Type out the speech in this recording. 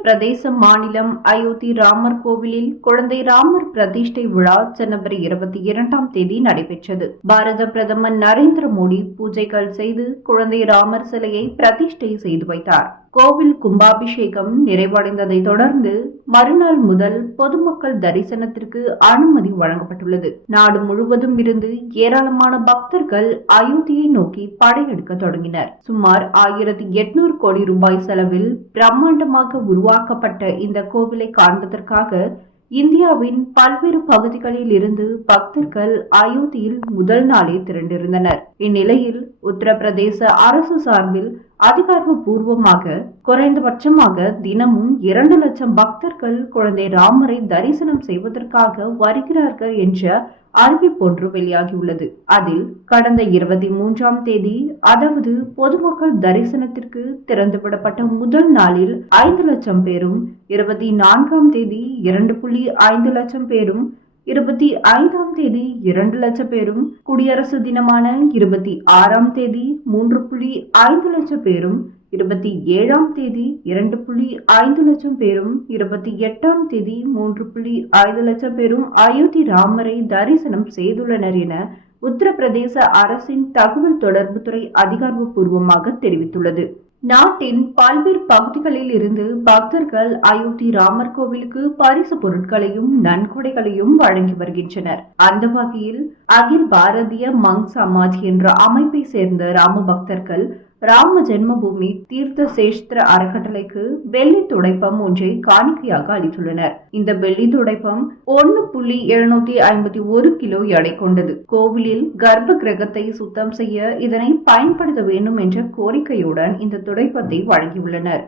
உத்தரப்பிரதேச மாநிலம் அயோத்தி ராமர் கோவிலில் குழந்தை ராமர் பிரதிஷ்டை விழா ஜனவரி 22 நடைபெற்றது. பாரத பிரதமர் நரேந்திர மோடி பூஜைகள் செய்து குழந்தை ராமர் சிலையை பிரதிஷ்டை செய்து வைத்தார். கோவில் கும்பாபிஷேகம் நிறைவடைந்ததை தொடர்ந்து மறுநாள் முதல் பொதுமக்கள் தரிசனத்திற்கு அனுமதி வழங்கப்பட்டுள்ளது. நாடு முழுவதும் இருந்து ஏராளமான பக்தர்கள் அயோத்தியை நோக்கி படையெடுக்க தொடங்கினர். சுமார் 1800 கோடி ரூபாய் செலவில் பிரம்மாண்டமாக உருவாக்கப்பட்ட இந்த கோவிலை காண்பதற்காக இந்தியாவின் பல்வேறு பகுதிகளில் இருந்து பக்தர்கள் அயோத்தியில் முதல் நாளே திரண்டிருந்தனர். இந்நிலையில் உத்தரப்பிரதேச அரசு சார்பில் அதிகாரப்பூர்வமாக குறைந்தபட்சமாக தினமும் 2 லட்சம் பக்தர்கள் குழந்தை ராமரை தரிசனம் செய்வதற்காக வருகிறார்கள் என்ற அறிவிப்பொன்று வெளியாகியுள்ளது. அதில் கடந்த 23ஆம் தேதி, அதாவது பொதுமக்கள் தரிசனத்திற்கு திறந்துவிடப்பட்ட முதல் நாளில் 5 லட்சம் பேரும், 24ஆம் தேதி 2.5 லட்சம் பேரும், 25ஆம் தேதி 2 லட்சம் பேரும், குடியரசு தினமான 26ஆம் தேதி 3.5 லட்சம் பேரும், 27ஆம் தேதி 2.5 லட்சம் பேரும், 28ஆம் தேதி 3.5 லட்சம் பேரும் அயோத்தி ராமரை தரிசனம் செய்துள்ளனர் என உத்தரப்பிரதேச அரசின் தகவல் தொடர்புத்துறை அதிகாரப்பூர்வமாக தெரிவித்துள்ளது. நாட்டின் பல்வேறு பகுதிகளில் இருந்து பக்தர்கள் அயோத்தி ராமர் கோவிலுக்கு பரிசு பொருட்களையும் நன்கொடைகளையும் வழங்கி வருகின்றனர். அந்த வகையில் அகில் பாரதிய மங்க் சமாஜ் என்ற அமைப்பை சேர்ந்த ராம பக்தர்கள் ராம ஜென்மபூமி தீர்த்த சேஷ்திர அறக்கட்டளைக்கு வெள்ளி துடைப்பம் ஒன்றை காணிக்கையாக அளித்துள்ளனர். இந்த வெள்ளி துடைப்பம் 1.751 கிலோ எடை கொண்டது. கோவிலில் கர்ப்ப கிரகத்தை சுத்தம் செய்ய இதனை பயன்படுத்த வேண்டும் என்ற கோரிக்கையுடன் இந்த துடைப்பத்தை வழங்கியுள்ளனர்.